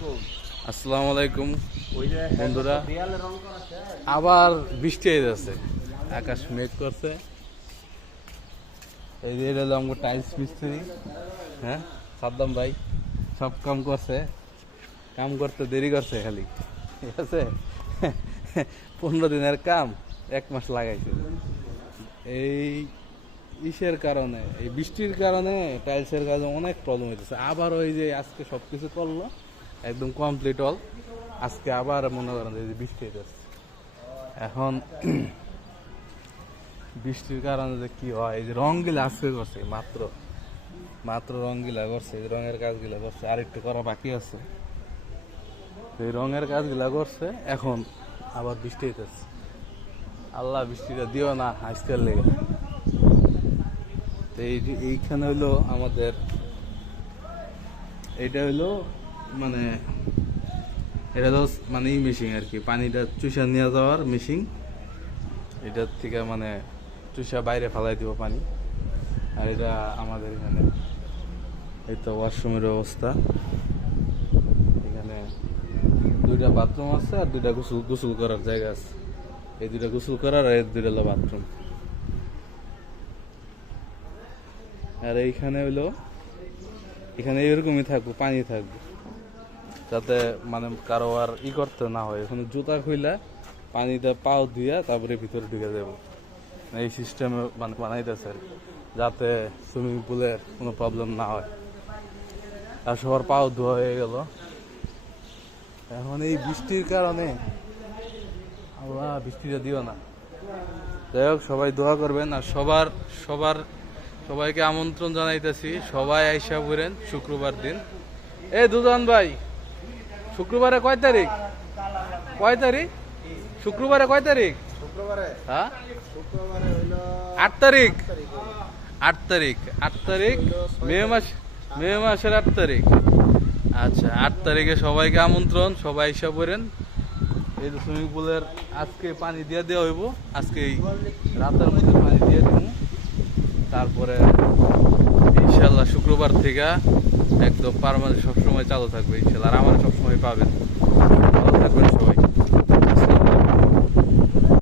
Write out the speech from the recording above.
আসসালামু আলাইকুম বন্ধুরা। আবার বৃষ্টি হয়ে যাচ্ছে, আকাশ মেঘ করছে। এই যে এটা হলো আমার টাইলস মিস্ত্রি, হ্যাঁ সাদ্দাম ভাই সব কাম করছে, কাম করতে দেরি করছে খালি, ঠিক আছে। 15 দিনের কাম 1 মাস লাগাইছে। এই ইসের কারণে, এই বৃষ্টির কারণে টাইলসের কাজে অনেক প্রবলেম হইতেছে। আবার ওই যে আজকে সব কিছু করলো একদম কমপ্লিট অল, আজকে আবার মনে করেন যে বৃষ্টি হইতেছে। এখন বৃষ্টির কারণে যে কি হয়, এই যে রঙগুলা আজকে করছে, মাত্র রঙগুলা করছে, এই রঙের কাজগুলা করছে, আর একটু করা বাকি আছে। এই রঙের কাজগুলা করছে, এখন আবার বৃষ্টি হইতেছে। আল্লাহ বৃষ্টিটা দিও না আজকের লেগে। এইখানে হইলো আমাদের, এইটা হইলো মানে এটা তো মানে মেশিন আর কি, পানিটা চুষা নিয়ে যাওয়ার মেশিন। এটার থেকে মানে চুষা বাইরে ফেলাই দিব পানি। আর এটা আমাদের এখানে এই তো ওয়াশরুমের ব্যবস্থা। এখানে 2টা বাথরুম আছে আর 2টা গোসল করার জায়গা আছে। এই 2টা গোসল করার আর এই 2টা হলো বাথরুম। আর এইখানে হইলো, এখানে এরকমই থাকবো, পানি থাকবো, যাতে মানে কারো আর করতে না হয়। এখানে জুতা খুইলা পানিতে পাও ধুইয়া তারপরে ভিতরে ঢুকে যাবো, এই সিস্টেমে মানে বানাইতেছে আর কি, যাতে সুইমিং পুলের কোনো প্রবলেম না হয়। আর সবার পাও ধোয়া হয়ে গেল। এখন এই বৃষ্টির কারণে আল্লাহ বৃষ্টিটা দিও না। যাই হোক, সবাই দোয়া করবেন। আর সবাইকে আমন্ত্রণ জানাইতেছি, সবাই আইসা পড়েন শুক্রবার দিন। এই দুজন ভাই, শুক্রবারে কয় তারিখ? শুক্রবারে কয় তারিখ? হ্যাঁ 8 তারিখ। 8 তারিখ মে মাসের 8 তারিখ। আচ্ছা, 8 তারিখে সবাইকে আমন্ত্রণ, সবাই আইসা পড়েন। এই যে সুইমিং পুলের আজকে পানি দিয়ে দেওয়া হইব, আজকে এই রাতের মধ্যে পানি দিয়ে দিব। তারপরে ইনশাল্লাহ শুক্রবার থেকে একদম পার্মানেন্ট সবসময় চালু থাকবে ইনশাল্লাহ। আর আমার সবসময় পাবেন। ভালো থাকবেন সবাই।